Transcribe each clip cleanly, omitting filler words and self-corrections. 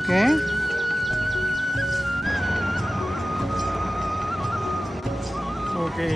Okay. Okay.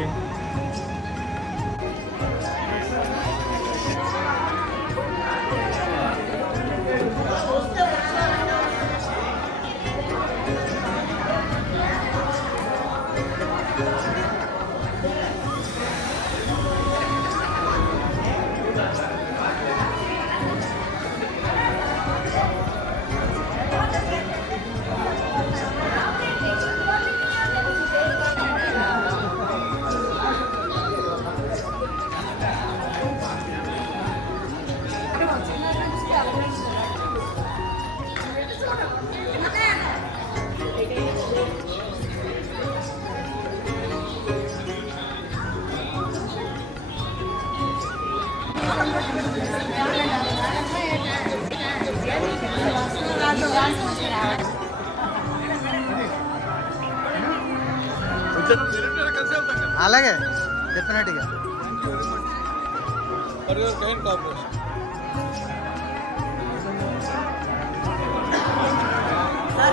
అలాగే డెఫినెట్గా.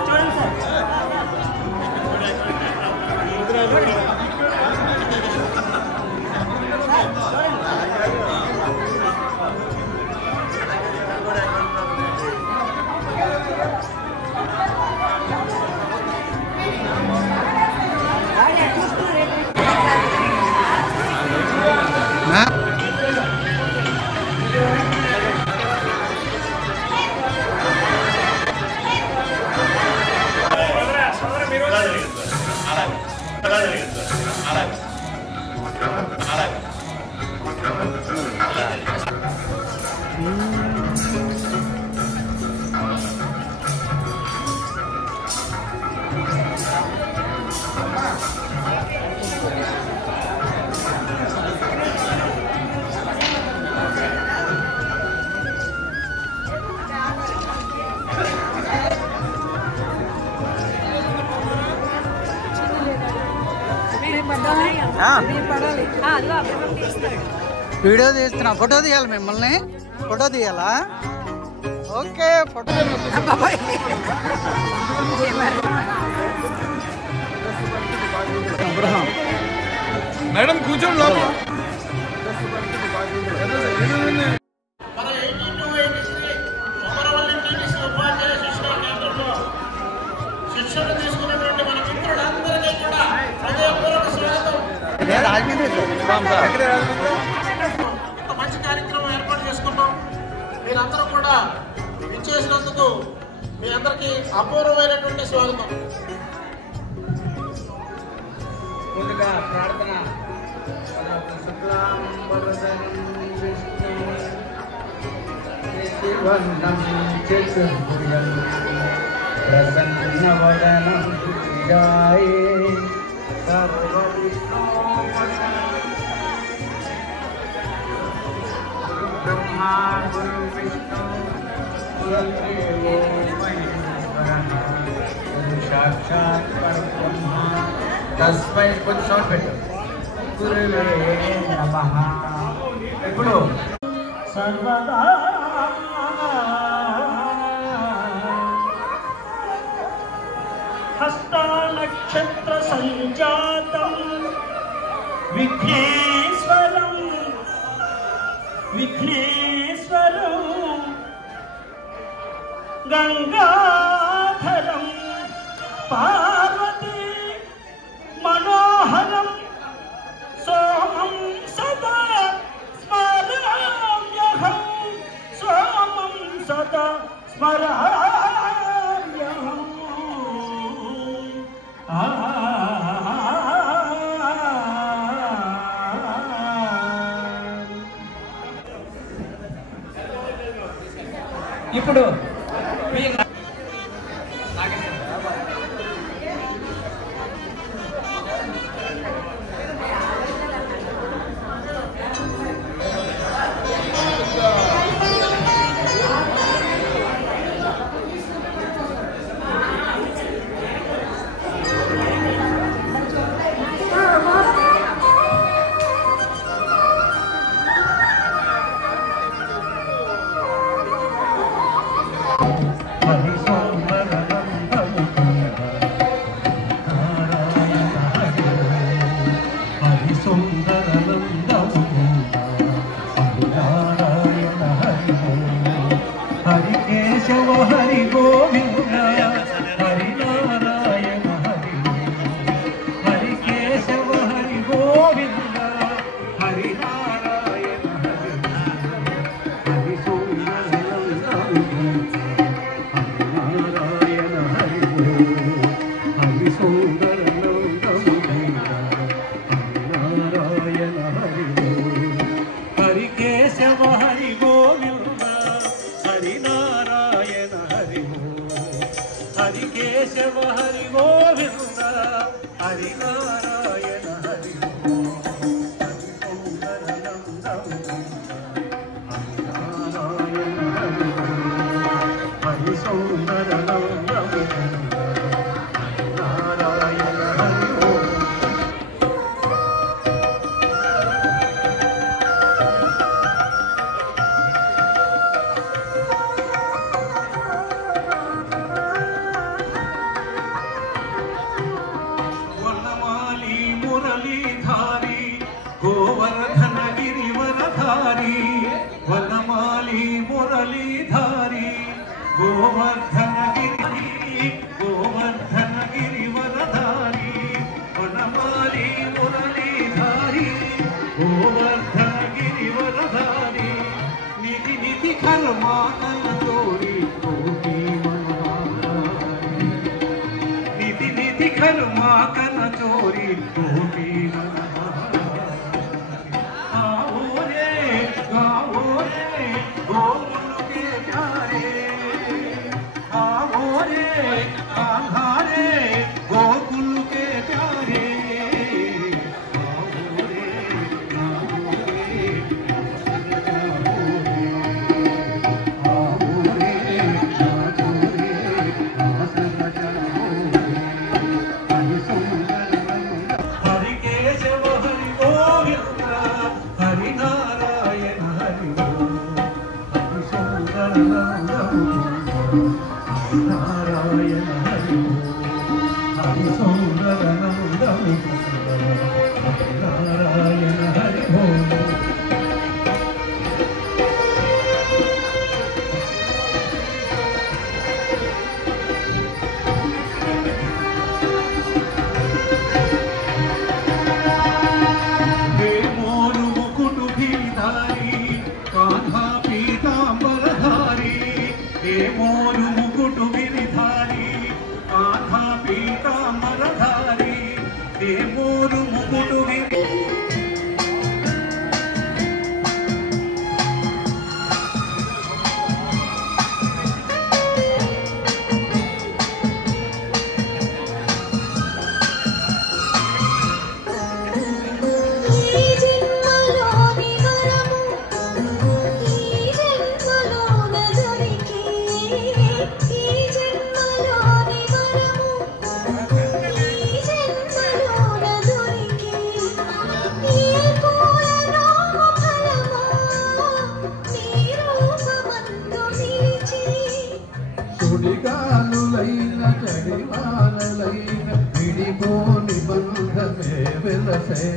చూడండి సార్. వీడియో తీస్తున్నా. ఫోటో తీయాలి, మిమ్మల్ని ఫోటో తీయాలా? ఓకే. ఫోటో మేడం కూర్చోండి. శిక్షణ తీసుకున్నటువంటి మన మిత్రులందరికీ కూడా హృదయపూర్వక స్వాగతం. మంచి కార్యక్రమం ఏర్పాటు చేసుకున్నాం. మీరందరూ కూడా విచ్చేసినందుకు మీ అందరికీ అపూర్వమైనటువంటి స్వాగతం. ముందుగా ప్రార్థన. ప్రసన్నవదనం జాయే సర్వ విష్ణు బ్రహ్మా గురు విష్ణు గురుదేవో మహేశ్వరః సాక్షాత్ పరబ్రహ్మ తస్మై. కొంచెం సౌండ్ పెట్టు. గురువే నమః. ఇప్పుడు సర్వదా హస్తనక్షత్ర సంజాతం విఘ్నేశ్వరం విఘ్నేశ్వరం గంగాధరం పార్వతీ మనోహరం సోమం సదా స్మరామ్యహం సోమం సదా స్మరామ్యహం. ఇప్పుడు సౌందరనందము నారాయణ హరి ఓం. వనమాలి మురళీధారి గోవర్ధన గిరివరధారి వనమాలి మురళీధారి గోవర్ధన గిరివరధారి వనమాలి మురళీధారి గోవర్ధన గిరివరధారి నిధి నిధి కర్మానల తోరి కోటి మనహారి నిధి నిధి కర్మాకన చోరి కోటి నారాయణ హరి హరి సౌందరనందము నారాయణ హరి ఓం. వేమోరు ముకుటు భీధారి కాంధా పీతాంబరధారి వేమోరు ముకుటు గిరిధారి కాంధా పీతాంబరధారి వేమోరు ముకుటు గిరి సుడిగాలులైన జడివానలైన విడిపోని బంధమే వెలసే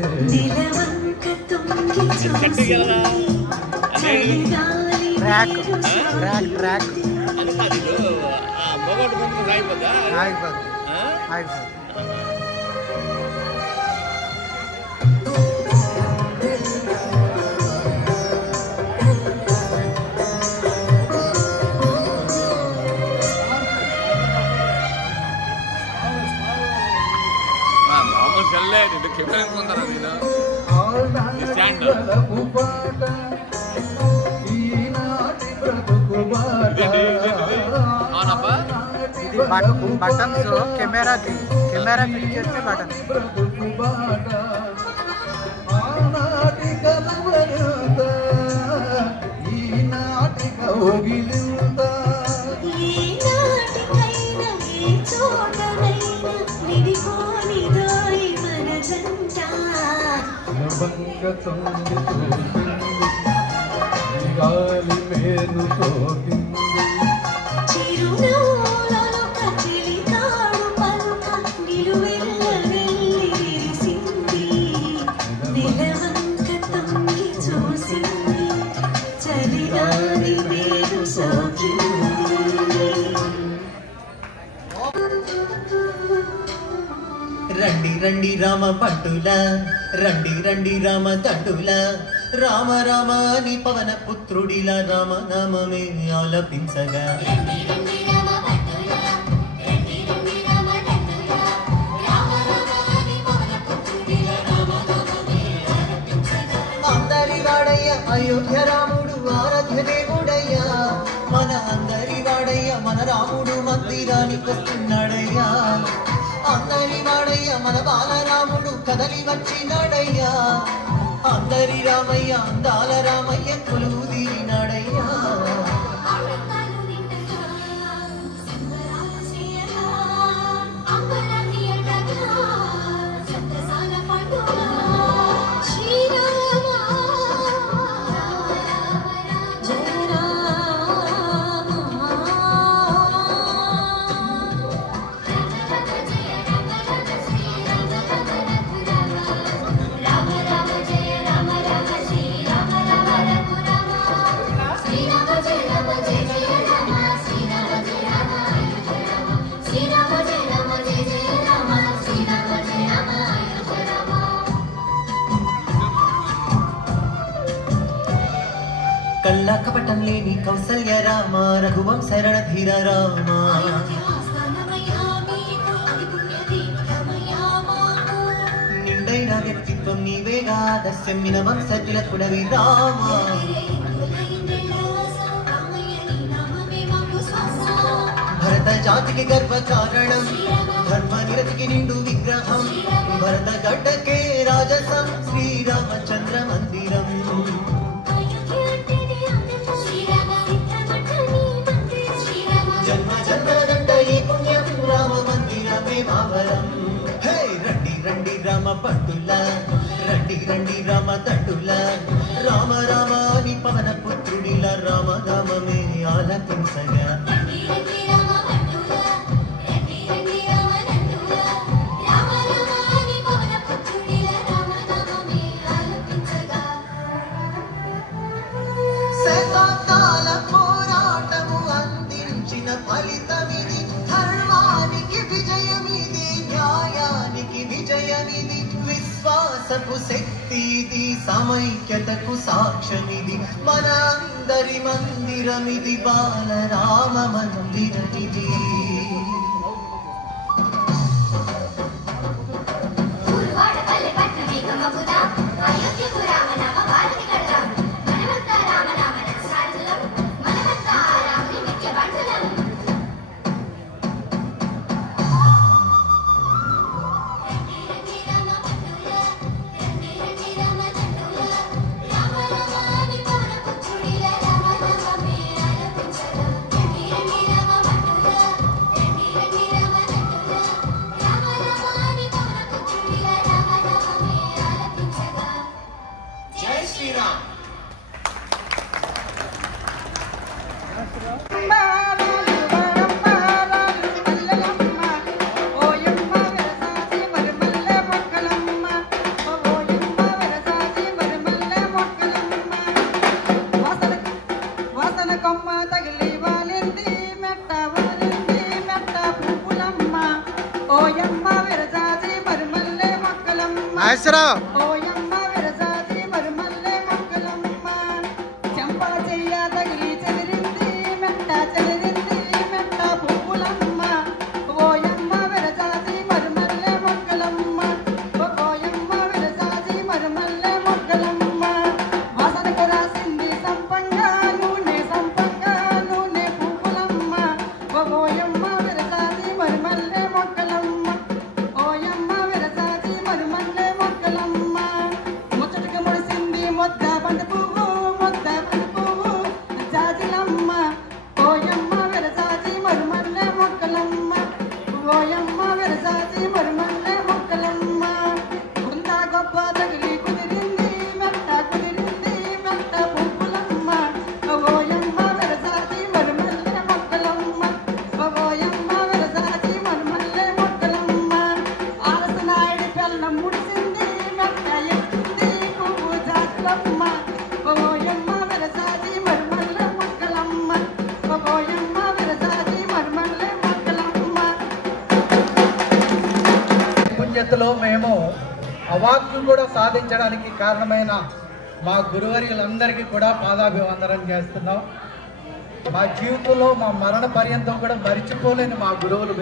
బటన్స్ కెమెరా ఫిట్ చేస్తే బటన్స్ గాలి మేలు సోకింది రండి రండి రామ భట్టుల రండి రండి రామ దండుల రామ రామ అని పవన పుత్రుడిలా రామ నామమే ఆలపించగా అందరి వాడయ్య అయోధ్య రాముడు ఆరాధ్య దేవుడయ్యా మన అందరి వాడయ్య మన రాముడు మందిరానికి వస్తున్నాడయ్యా అందరి వాడయ్య మన బాలరాముడు కదలి వచ్చినాడయ్యా అందరి రామయ్య అందాల రామయ్య కొలువు తీరినాడయ్యా లేని కౌసల్య రామ రఘువంశ రణధీర రామ నిండైన వ్యక్తిత్వం నీవేగా దస్యమ్మిన వంశ తిలకుడవి రామ భరత జాతికి గర్వ కారణం ధర్మ నిరతికి నిండు విగ్రహం భరత గడ్డకే రాజసం శ్రీరామచంద్ర మందిరం జన్మ జన్మదండ ఈ పుణ్యం రామ మందిరమే మావరం హే రండి రండి రామ పండుల రండి రండి రామ తండుల రామ రామ అని పవన పుత్రుడిల రామ నామమే ఆలపించగా శతాబ్దాల పోరాటము అందించిన ఫలితమిది ధర్మానికి విజయమిది న్యాయానికి విజయమిది విశ్వాసపు శక్తిది సమైక్యతకు సాక్ష్యమిది మన అందరి మందిరమిది బాలరామ మందిరమిది మేము అవార్డులు కూడా సాధించడానికి కారణమైన మా గురువర్యులందరికీ కూడా పాదాభివందనం చేస్తున్నాం. మా జీవితంలో మా మరణ పర్యంతం కూడా మరిచిపోలేని మా గురువులు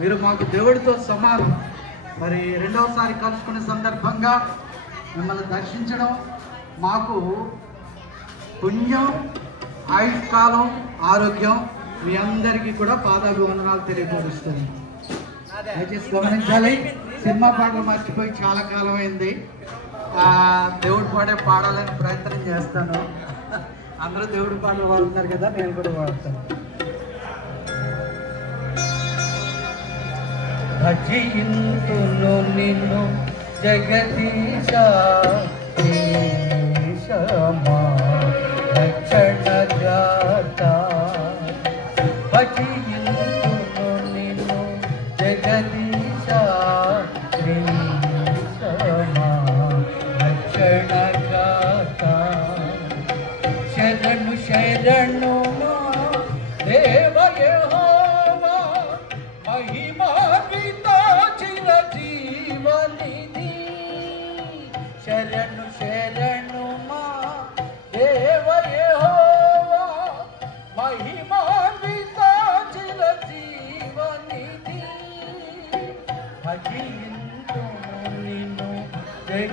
మీరు మాకు దేవుడితో సమానం. మరి రెండవసారి కలుసుకునే సందర్భంగా మిమ్మల్ని దర్శించడం మాకు పుణ్యం, ఆయుష్కాలం, ఆరోగ్యం. మీ అందరికీ కూడా పాదాభివందనాలు తెలియపరుస్తుంది. దయచేసి గమనించాలి, సినిమా పాటలు మర్చిపోయి చాలా కాలం అయింది. దేవుడి పాటే పాడాలని ప్రయత్నం చేస్తాను. అందరూ దేవుడి పాటలు పాడుతున్నారు కదా, నేను కూడా పాడతాను. భజింతును నిన్ను జగదీశ రక్షణ జాత భజింతును నిన్ను జగదీశ రక్షణ జాత శరణు శరణు దేవ యెహోవా మహిమా గీతా చిరజీవనిధి శరణు శరణు మా దేవ యెహోవా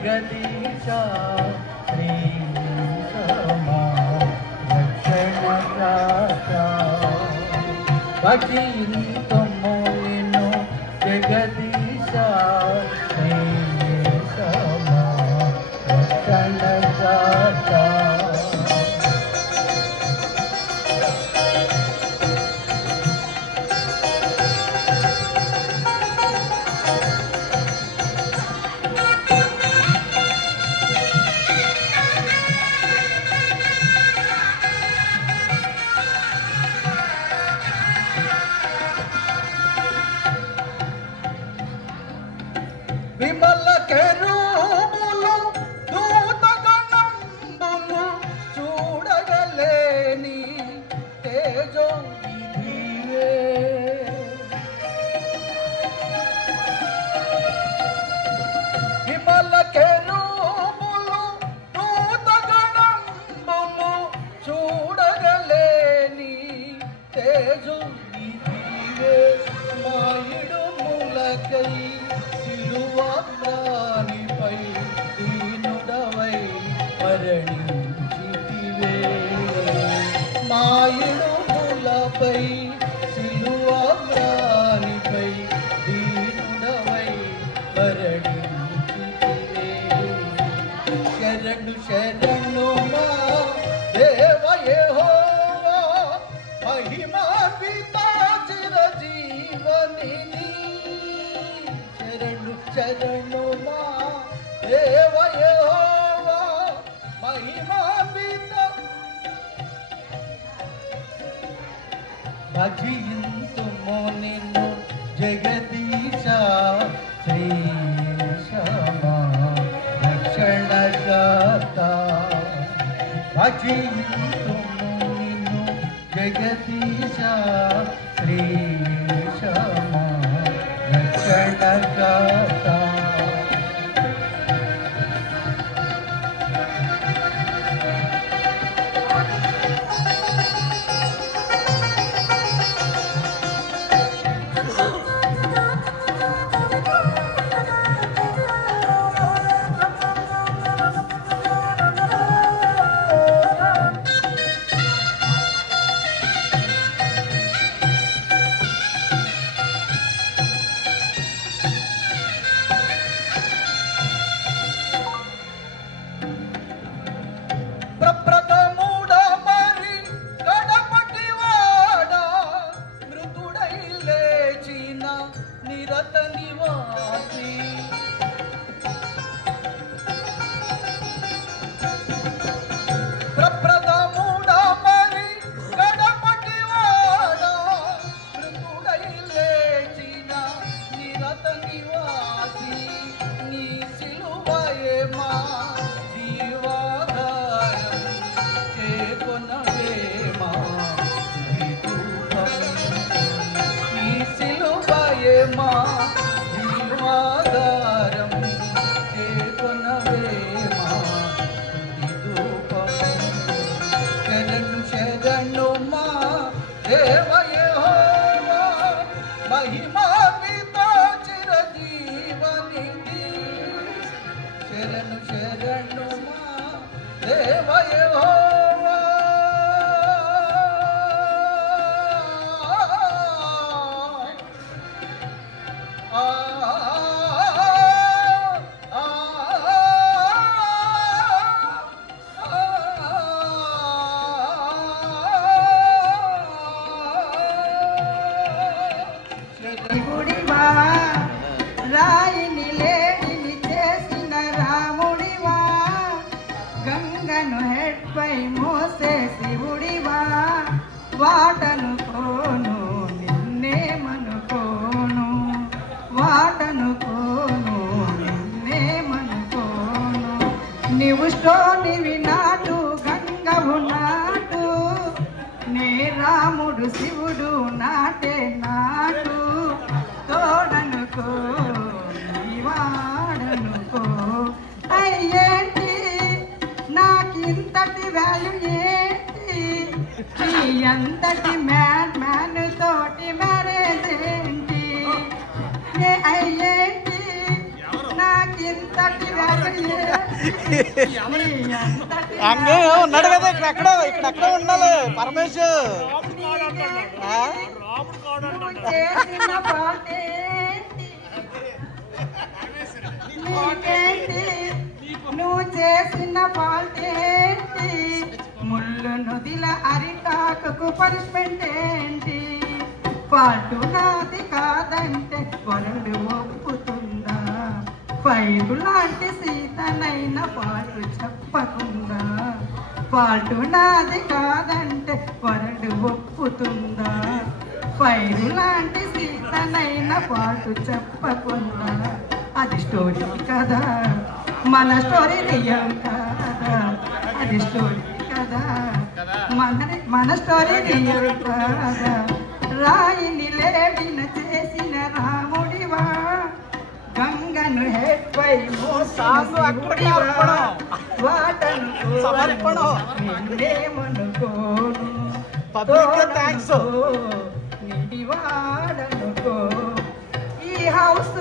జగదీశ శ్రీరామా రక్షణదాత భజింతుము నిన్ను జగదీశ శ్రీరామా రక్షణదాత విమల కెరూబులు దూతగణంబులు చూడగలేని తేజో నిధివే విమల కెరూబులు దూతగణంబులు చూడగలేని తేజో నిధివే మాయుడు మూలకై సిలువానిపై దీనుడవై మరణించితివే మాయుడులపై సిలువానిపై దీనుడవై మరణించితివే శరణు శరణు మా దేవ యెహోవా మహిమాన్విత చిరజీవనిని శరణు మా దేవ యెహోవా మహిమాన్విత భజింతుము నిన్ను జగదీశ శ్రీరామా రక్షణదాత భజింతుము నిన్ను జగదీశ శ్రీరామా రక్షణదాత నిరత నివాసి ప్రప్రథముడా మరి గడపటి వాడా మృతుడై లేచిన నిరత నివాసి నీ సిలువయే మా జీవాధారం చేకొనవే మా నీ సిలువయే మా జీవాధారం చేకొనవే మా ధూపం శరణు శరణు మా దేవ యెహోవా మహిమాన్విత చిరజీవనిధి శరణు శరణు మా దేవ యెహోవా గుడివా రాయిని లేడిని చేసిన రాముడివా గంగను హెడ్పై మోసే శివుడివా వాటనుకోను నిన్నేమనుకోను వాటనుకోను నిన్నేమనుకోను నీవు స్టోనివి నాటు గంగవు నాటు నే రాముడు శివుడు నాటే నాటు తోడనుకో నీవాడనుకో అయ్యేంటి నాకింతటి వాల్యూ ఏంటి నీ అంతటి మ్యాన్ తోటి మ్యారేజ్ ఏంటి అయ్యేంటి నాకు ఇంతటి వెలయే అంగే ఉన్నాడు కదా ఇక్కడెక్కడో ఉండాలి పరమేశ్వర్. చేసిన పాటేంటి నీకేంటి నువ్వు చేసిన పాటేంటి ముళ్ళు నుదిల అరిటాకు పనిష్మెంట్ ఏంటి పాటు నాది కాదంటే వరుడు ఒప్పుతుందా పైరు లాంటి సీతనైన పాటు చెప్పకుండా పాటు నాది కాదంటే వరుడు ఒప్పుతుందా పైరు లాంటి సీతనైన పాటు చెప్పకుండా అది స్టోరీ కదా మన స్టోరీ నిజం కదా అది స్టోరీ కదా మన స్టోరీ నిజం కదా రాయిని లేడిన చేసిన రాముడివా గంగను హెడ్ పై వాటనుకోను నిడివాడనుకో ఈ హౌస్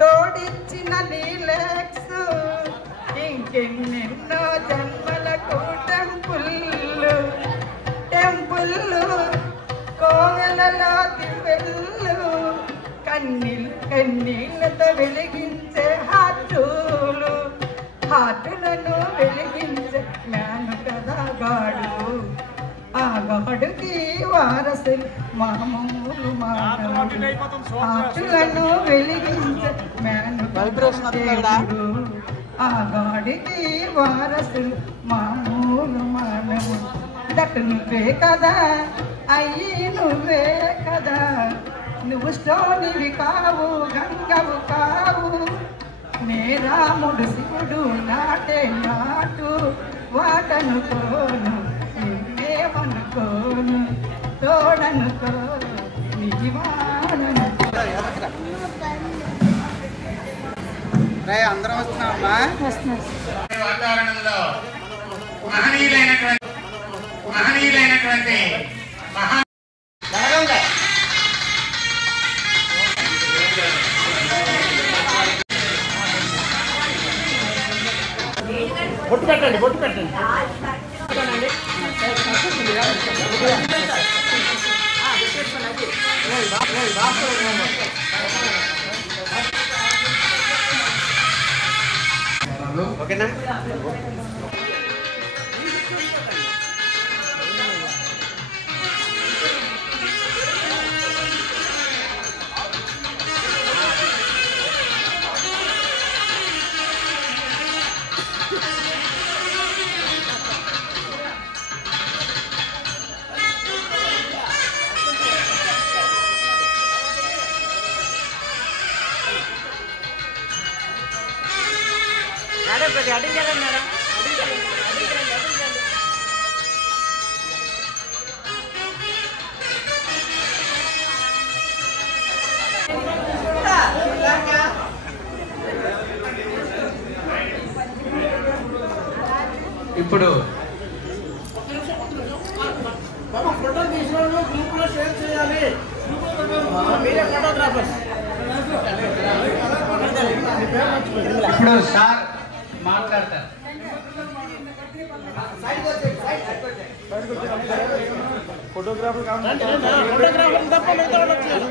తోడిచ్చిన నీలెక్స్ ఇంకెన్నెన్నో జన్మలకు టెంపుల్ కోవెలలో దివ్వెళ్ళు కన్నీళ్ళతో వెలిగించే హార్టులను వెలిగించే జ్ఞాను కదా గాడు ఆ గాడుకి వారసులు మామూలు మానవుడు హార్టులను వెలిగించే జ్ఞాను దేవుడు ఆ గాడికి వారసులు మామూలు మానవుడు దట్ నువ్వే కదా అయ్యి నువ్వే కదా నువ్వు స్టోనివి కావు గంగవు కావు నే రాముడు శివుడు నాటే నాటు వాటనుకోను ఏమనుకోను తోడనుకోను నిజమాననుకో. అందరం వస్తున్నామమ్మా. వాతావరణంలో మహనీయులైనటువంటి మహా బొట్టు పెట్టండి ఓకేనా? ఇప్పుడు ఫోటో తీసిన గ్రూప్ లో షేర్ చేయాలి. మీరే ఫోటోగ్రాఫర్స్. ఇప్పుడు సార్ మాట్లాడతారు. ఫోటోగ్రాఫర్ తప్ప మిగతా వాళ్ళు వచ్చారు.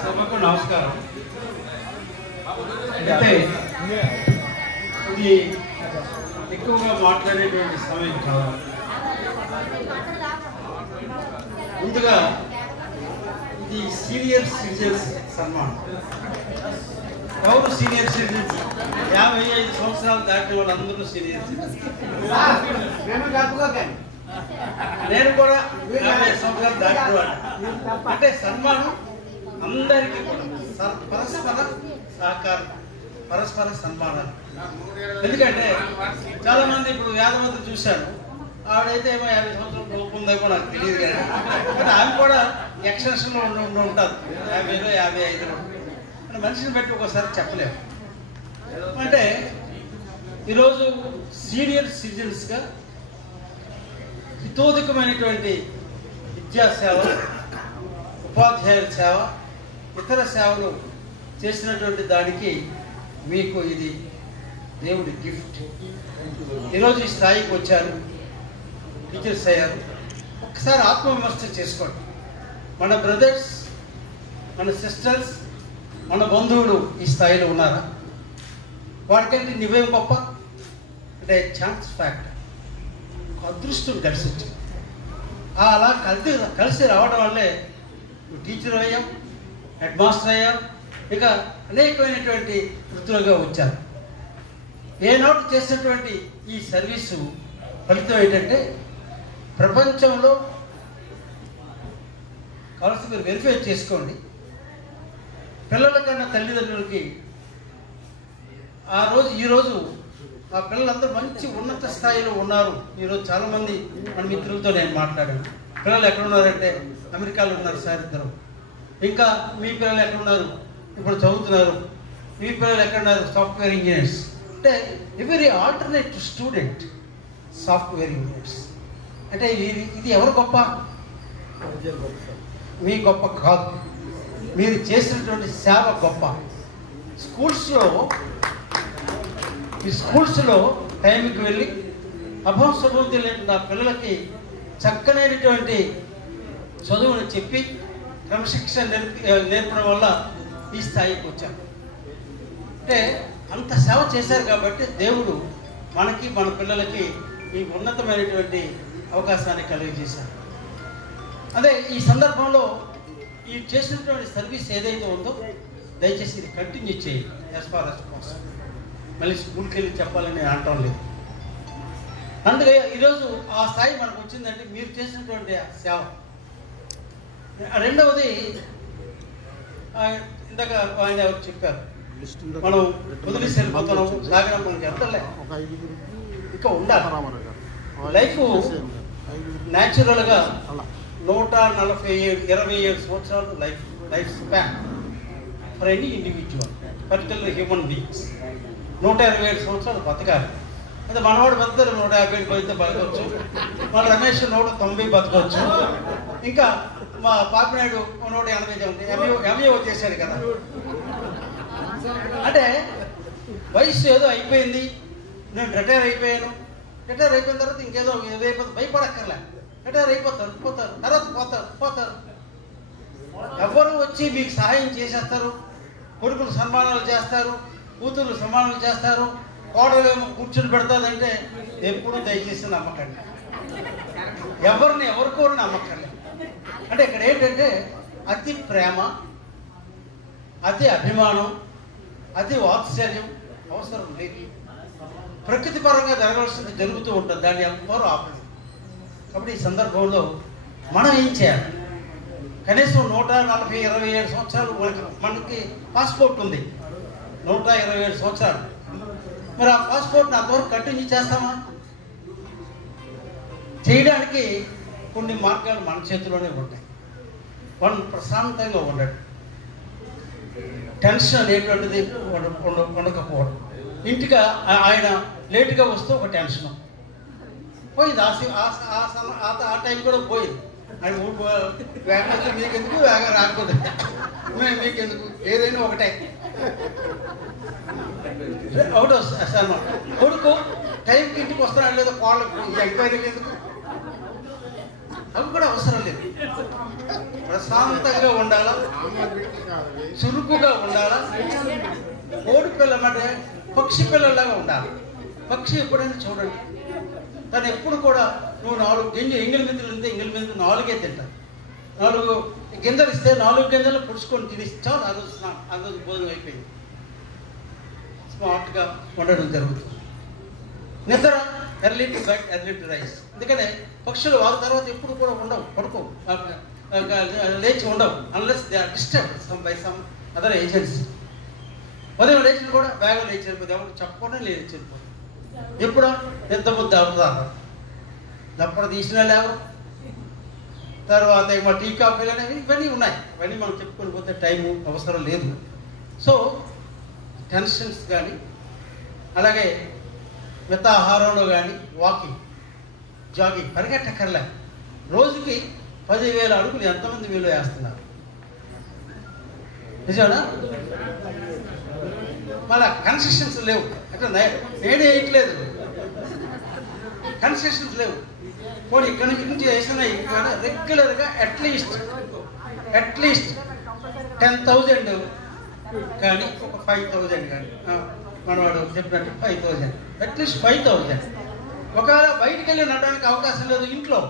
సభకు నమస్కారం. అయితే ఇది ఎక్కువగా మాట్లాడేటువంటి సమయం కాదు. ముందుగా ఇది సీనియర్ సిటిజన్స్ సన్మానం. ఎవరు సీనియర్ సిటిజన్స్? 55 సంవత్సరాలు దాటిన వాళ్ళందరూ సీనియర్ సిటిజన్స్. నేను కూడా 50 సంవత్సరాలు దాటిన వాడు. అంటే సన్మానం అందరికీ కూడా పరస్పర సహకారం, పరస్పర సన్మానాలు. ఎందుకంటే చాలా మంది ఇప్పుడు వేదవతి చూశాను, ఆవిడైతే ఏమో 50 సంవత్సరాలు ఒప్పుందో కూడా నాకు తెలియదు. కానీ ఆమె కూడా ఎక్స్టెన్షన్లో ఉంటారు 50లో 55లో. మనిషిని బట్టి ఒకసారి చెప్పలేము. అంటే ఈరోజు సీనియర్ సిటిజన్స్గా హితోధికమైనటువంటి విద్యాసేవ, ఉపాధ్యాయుల సేవ, ఇతర సేవలు చేసినటువంటి దానికి మీకు ఇది దేవుడి గిఫ్ట్. ఈరోజు ఈ స్థాయికి వచ్చారు, టీచర్స్ అయ్యారు. ఒకసారి ఆత్మవిమర్శ చేసుకోండి. మన బ్రదర్స్, మన సిస్టర్స్, మన బంధువులు ఈ స్థాయిలో ఉన్నారా? వాడికంటే నువ్వేం గొప్ప అంటే ఛాన్స్ ఫ్యాక్ట్, అదృష్టం కలిసి వచ్చింది. అలా కలిసి రావడం వల్లే టీచర్ అయ్యాం, హెడ్ మాస్టర్ అయ్యాం, ఇక అనేకమైనటువంటి వృత్తులుగా వచ్చారు. ఏనాడు చేసినటువంటి ఈ సర్వీసు ఫలితం ఏంటంటే ప్రపంచంలో కావాల్సి మీరు వెరిఫై చేసుకోండి. పిల్లల కన్నా తల్లిదండ్రులకి ఈరోజు ఆ పిల్లలందరూ మంచి ఉన్నత స్థాయిలో ఉన్నారు. ఈరోజు చాలామంది మన మిత్రులతో నేను మాట్లాడాను. పిల్లలు ఎక్కడున్నారంటే అమెరికాలో ఉన్నారు సార్ ఇద్దరు. ఇంకా మీ పిల్లలు ఎక్కడున్నారు? ఇప్పుడు చదువుతున్నారు. మీ పిల్లలు ఎక్కడున్నారు? Software engineers. అంటే every alternative student software engineers. అంటే ఇది ఎవరు గొప్ప? మీ గొప్ప కాదు, మీరు చేసినటువంటి సేవ గొప్ప. స్కూల్స్లో టైంకి వెళ్ళి అభంశుభం తెలియని నా పిల్లలకి చక్కనైనటువంటి చదువుని చెప్పి క్రమశిక్షణ నేర్పడం వల్ల ఈ స్థాయికి వచ్చాను. అంటే అంత సేవ చేశారు కాబట్టి దేవుడు మనకి మన పిల్లలకి ఈ ఉన్నతమైనటువంటి అవకాశాన్ని కలిగజేశారు. అదే ఈ సందర్భంలో ఈ చేసినటువంటి సర్వీస్ ఏదైతే ఉందో దయచేసి ఇది కంటిన్యూ చేయండి. As far as possible. మళ్ళీ స్కూల్కి వెళ్ళి చెప్పాలని నేను అనటం లేదు. అందుకే ఈరోజు ఆ స్థాయి మనకు వచ్చిందంటే మీరు చేసినటువంటి సేవ. రెండవది ఇందాక ఆయన ఎవరు చెప్పారు, మనం వదిలేసి వెళ్ళిపోతున్నాం, సాగడం మనకి ఎంతలే ఇంకా ఉండాలి. లైఫ్ న్యాచురల్గా 127 సంవత్సరాలు life span for any individual, particular human beings. 127 సంవత్సరాలు బతకాలి. అయితే మనవాడు బతుకుతారు 150 అయితే బతకవచ్చు, మన రమేష్ 190 బతకవచ్చు, ఇంకా మా పాపినాయుడు 180 ఎంఏ వచ్చేసాడు కదా. అంటే వయసు ఏదో అయిపోయింది, నేను రిటైర్ అయిపోయాను. రిటైర్ అయిపోయిన తర్వాత ఇంకేదో ఏదైపోతే భయపడక్కర్లే. రిటైర్ పోతారు, తర్వాత పోతారు. ఎవరు వచ్చి మీకు సహాయం చేసేస్తారు, కొడుకులు సన్మానాలు చేస్తారు, కూతుర్లు సన్మానాలు చేస్తారు, కోడలేమో కూర్చుని పెడతాదంటే ఎప్పుడు దయచేసి నమ్మకండి. ఎవరికో నమ్మకండి. అంటే ఇక్కడ ఏంటంటే అతి ప్రేమ, అతి అభిమానం, అతి వాత్సల్యం అవసరం లేదు. ప్రకృతి పరంగా జరగాల్సింది జరుగుతూ ఉంటుంది, దాన్ని ఎవరు ఆపలేదు. కాబట్టి ఈ సందర్భంలో మనం ఏం చేయాలి? కనీసం 127 సంవత్సరాలు మనకి పాస్పోర్ట్ ఉంది. 127 సంవత్సరాలు. మరి ఆ పాస్పోర్ట్ని అంతవరకు కంటిన్యూ చేస్తామా? చేయడానికి కొన్ని మార్గాలు మన చేతిలోనే ఉంటాయి. మనం ప్రశాంతంగా ఉండడం, టెన్షన్ అనేటువంటిది ఉండకపోవడం. ఇంటికి ఆయన లేటుగా వస్తే ఒక టెన్షన్ పోయింది. ఆ టైం కూడా పోయింది. ఆయన వేగ మీకెందుకు, వేగ రాకూడదు మీకెందుకు, ఏదైనా ఒకటే. ఒకటి వస్తాను కొడుకు టైంకి ఇంటికి వస్తున్నాడు లేదా, కోళ్ళకు ఎంక్వైరీలు ఎందుకు, అవి కూడా అవసరం లేదు. ప్రశాంతంగా ఉండాలా, చురుకుగా ఉండాలా. కోడి పిల్లమంటే పక్షి పిల్లలాగా ఉండాలి. పక్షి ఎప్పుడైనా చూడండి, తను ఎప్పుడు కూడా నువ్వు 4 ఎంగిలి మెంతులు ఉంటే ఎంగిలి మెంతులు 4 తింటాను. 4 గింజలు ఇస్తే 4 గింజలు పుడుచుకొని తినేసి చాలు, ఆ రోజు భోజనం అయిపోయింది. స్మార్ట్గా ఉండడం జరుగుతుంది. నిద్ర early to bed early to rice. ఎందుకంటే పక్షులు వాళ్ళ తర్వాత ఎప్పుడు కూడా ఉండవు, పడుకో లేచి ఉండవు, unless they are disturbed by some other agents. ఉదయం లేచిన కూడా వేగం లేచి వెళ్ళిపోతే ఎవరికి చెప్పకుండా లేచి వెళ్ళిపోతుంది. ఎప్పుడో పెద్ద ముద్ద అవుతారు, దప్పడ తీసిన లేవు. తర్వాత మా టీ కాఫీలు అనేవి ఇవన్నీ ఉన్నాయి. ఇవన్నీ మనం చెప్పుకొని పోతే టైము అవసరం లేదు. సో టెన్షన్స్ కానీ, అలాగే మితాహారంలో కానీ, వాకింగ్, జాగింగ్, పరిగెట్టక్కర్లే. రోజుకి 10,000 అడుగులు ఎంతమంది వీళ్ళు వేస్తున్నారు? నిజమా? మళ్ళీ కన్సెషన్స్ లేవు. అంటే నేనే వేయట్లేదు, కన్సెషన్స్ లేవు. పోనీ ఇక్కడి నుంచి వేసినాయి రెగ్యులర్గా అట్లీస్ట్ 10,000 కానీ ఒక 5,000 కానీ మనవాడు చెప్పినట్టు 5,000 అట్లీస్ట్ 5,000. ఒకవేళ బయటికి వెళ్ళి నడడానికి అవకాశం లేదు ఇంట్లో,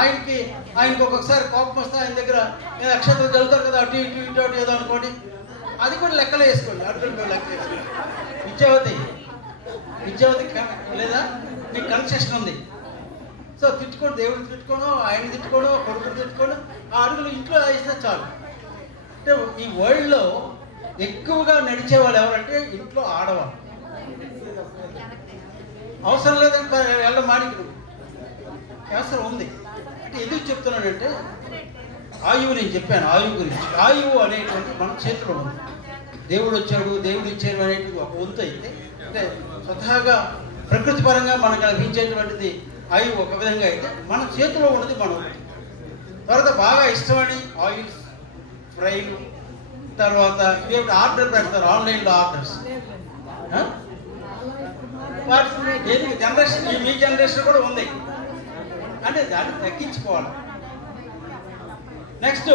ఆయనకి ఒక్కొక్కసారి కోపం వస్తే ఆయన దగ్గర నేను అక్షతలు చదువుతారు కదా, అటు ఇటు ఇటు అటు ఏదో అనుకోండి, అది కూడా లెక్కలు వేసుకోండి. అటు లెక్క వేసుకోండి. విద్యావతి లేదా మీకు కన్సెషన్ ఉంది. సో తిట్టుకోండి, దేవుడిని తిట్టుకోను, ఆయన తిట్టుకోను, కొడుకుని తిట్టుకోను, ఆ అడుగులు ఇంట్లో వేస్తే చాలు. అంటే ఈ వరల్డ్లో ఎక్కువగా నడిచే వాళ్ళు ఎవరంటే ఇంట్లో ఆడవాళ్ళు. అవసరం లేదంటే వెళ్ళ మాడికి అవసరం ఉంది. అంటే ఎందుకు చెప్తున్నానంటే ఆయువు, నేను చెప్పాను ఆయువు గురించి. ఆయువు అనేటువంటి మన చేతిలో ఉంది. దేవుడు వచ్చాడు, దేవుడు ఇచ్చాడు అనేటువంటి ఒక వంతు అయితే, అంటే స్వతహాగా ప్రకృతి పరంగా మనకు లభించేటువంటిది ఆయువు ఒక విధంగా అయితే, మన చేతిలో ఉన్నది మనం. తర్వాత బాగా ఇష్టమని ఆయిల్స్, ఫ్రైలు, తర్వాత ఇవి ఆర్డర్ పెడతారు ఆన్లైన్లో ఆర్డర్స్. ఏది జనరేషన్, మీ జనరేషన్ కూడా ఉంది అంటే దాన్ని తగ్గించుకోవాలి. నెక్స్ట్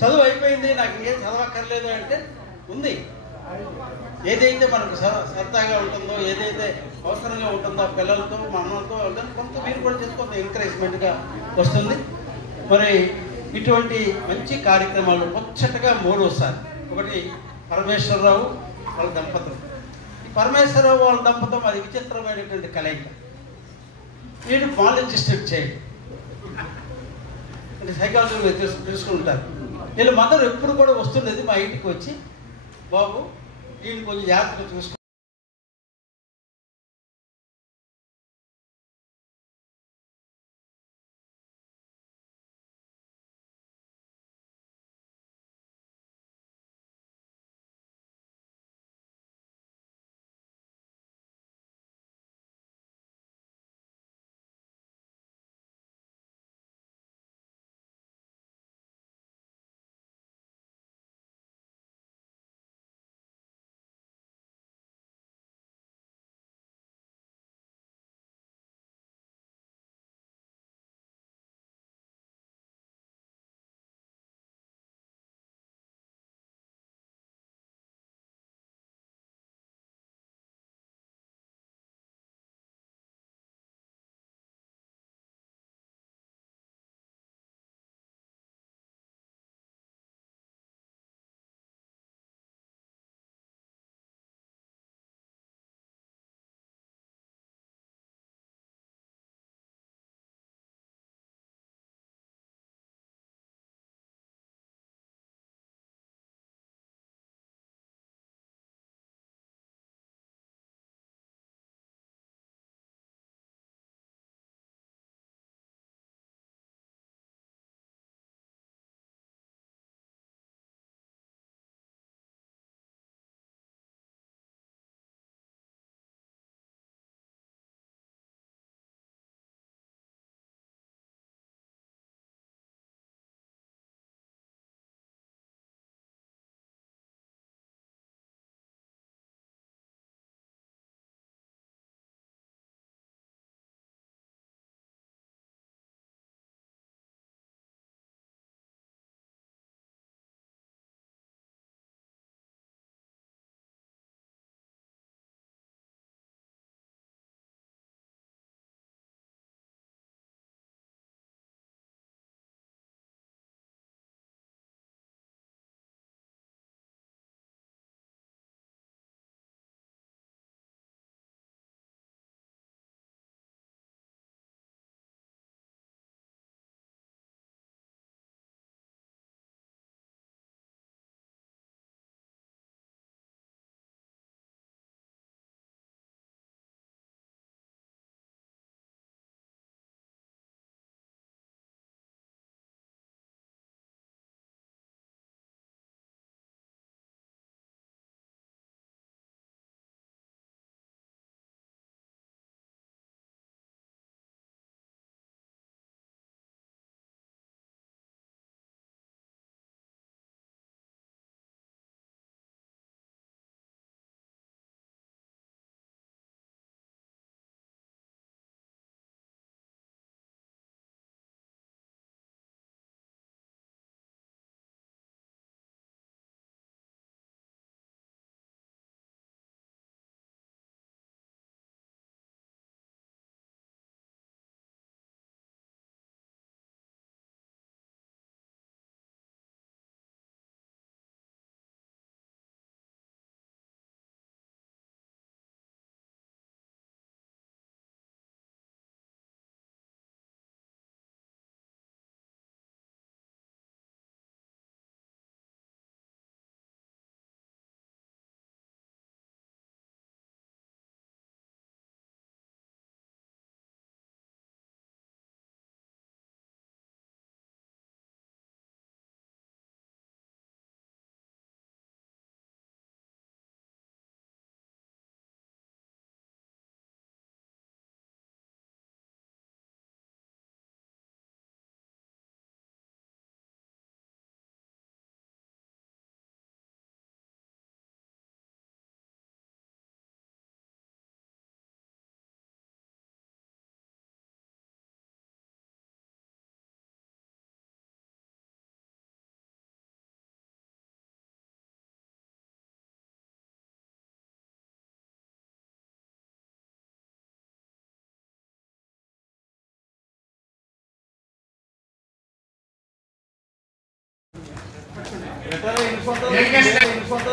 చదువు అయిపోయింది, నాకు ఏం చదవక్కర్లేదు అంటే ఉంది. ఏదైతే మనకు సరదాగా ఉంటుందో, ఏదైతే అవసరంగా ఉంటుందో పిల్లలతో, మా అమ్మలతో కొంత మీరు కూడా చేసుకుంటే ఎంకరేజ్మెంట్గా వస్తుంది. మరి ఇటువంటి మంచి కార్యక్రమాలు ముచ్చటగా 3వసారి. ఒకటి పరమేశ్వరరావు వాళ్ళ దంపతులు. ఈ పరమేశ్వరరావు వాళ్ళ దంపతం అది విచిత్రమైనటువంటి కలయిక. వీడు మాలజిస్టెడ్ చైల్డ్, అంటే సైకాలజీ తెలుసుకుంటారు. వీళ్ళ మదర్ ఎప్పుడు కూడా వస్తుండేది మా ఇంటికి వచ్చి, బాబు వీడిని కొంచెం జాగ్రత్తగా చూసుకో.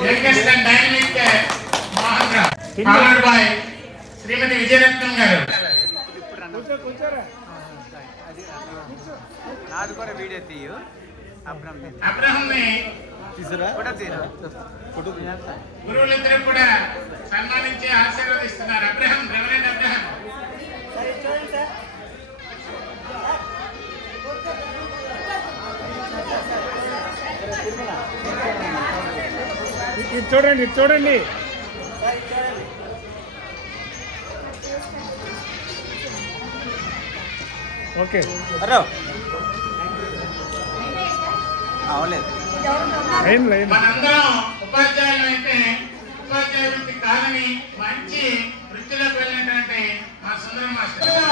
Youngest and dynamic Mohan Rao followed by Shrimati Vijayaratnam గారు. అబ్రహంని గురువులిద్దరూ కూడా సన్మానించి ఆశీర్వదిస్తున్నారు. Abraham, reverend Abraham. ఇది చూడండి, ఇది చూడండి. ఓకే మనందరం ఉపాధ్యాయులు అయితే ఉపాధ్యాయ వృత్తి కాదని మంచి వృత్తిలోకి వెళ్ళినటువంటి మా సుందరం మాస్టర్